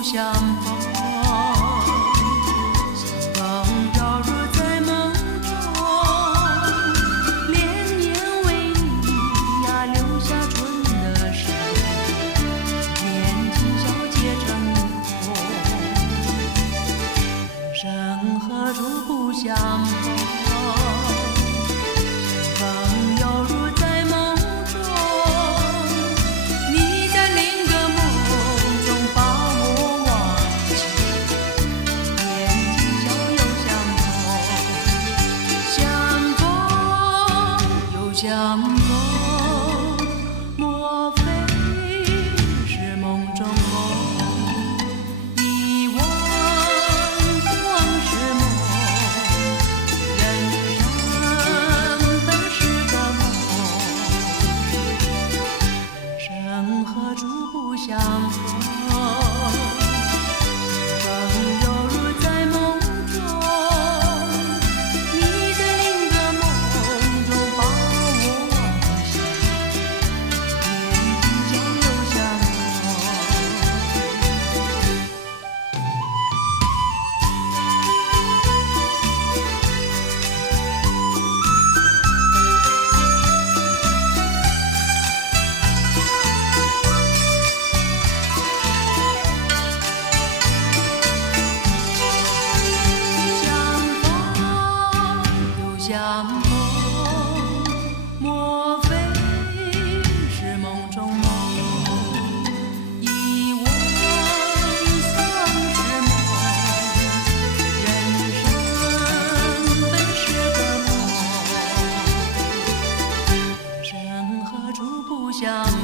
不相逢，相逢犹如在梦中，连年为你呀留下春的时，年轻小结成空，人生何处不相逢？ 相逢，莫非是梦中梦？遗忘总是梦，人生本是个梦，人生何处不相逢？ 相逢，莫非是梦中梦？遗忘总是梦，人生本是个梦，人何处不相逢？